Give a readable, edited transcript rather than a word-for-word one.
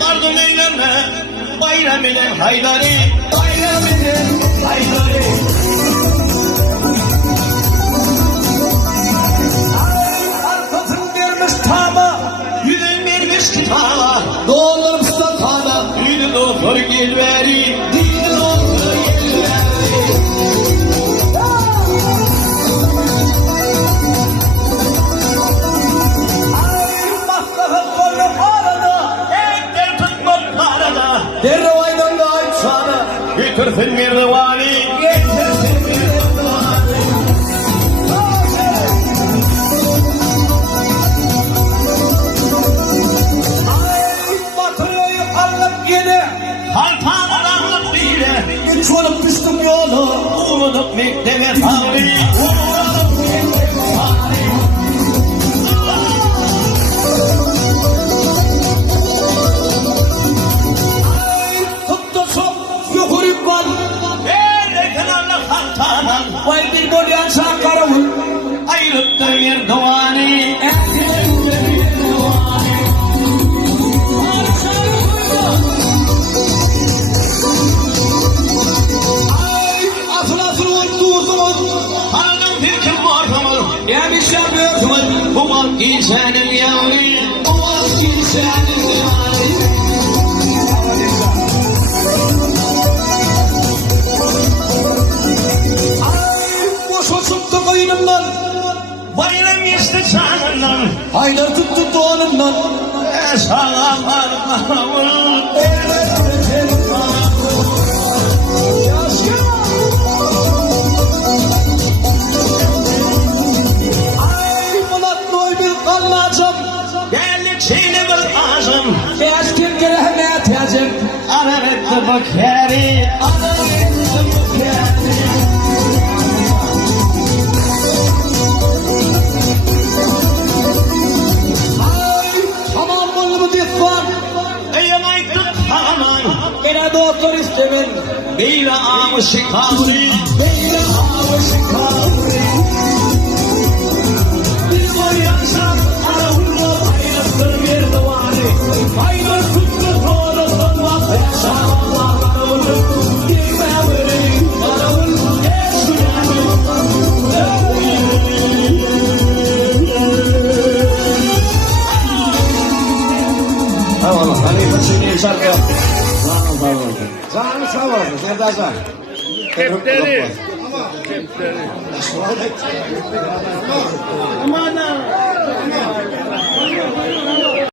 pardon eyleme, bayram eden haydari, bayram eden haydari. Arkasın vermiş tama, Yüzün vermiş kitaba, doğulur sultana, yüzü doktor gelveri, dili doktor gelveri. dervaydan da açana, Getirsin mirdivani, getirsin mirdivani. batırıyı alıp yine, Haltanı alıp bile, üç olup düştüm yolu, unutup mektebe tavri, unutup mektebe tavri. tuttu sok, yuhuri bal, Nerede kenarlı haltanı, vay bir golyan şakaravul, ayrıttır mirdivani. asıl vurduğumuz, Tanrım fikrim ortamı, yani şampiyon, bu var insanın yavri, bu var insanın yavri. boş tuttu koyunumdan, Bayram işte canından, aylar tuttu doğanımdan, sağlam armağanım. Geldi çiğnemiz ağzım, arar etti bu keri, arar etti bu keri. Eyemay tut aman, beyra ağabey şikâri, beyra ağabey şikâri. Bir boyansam, aramda bayraktır bir duvarı, bayrak tuttu doğrudan bak, yaşamalarım, girmemelim, aramın eşyamı. Tamam, hani şimdi şarkı yap. Canım sağ olasın, Serdar Can. Kepleri. Kepleri. Aman ha.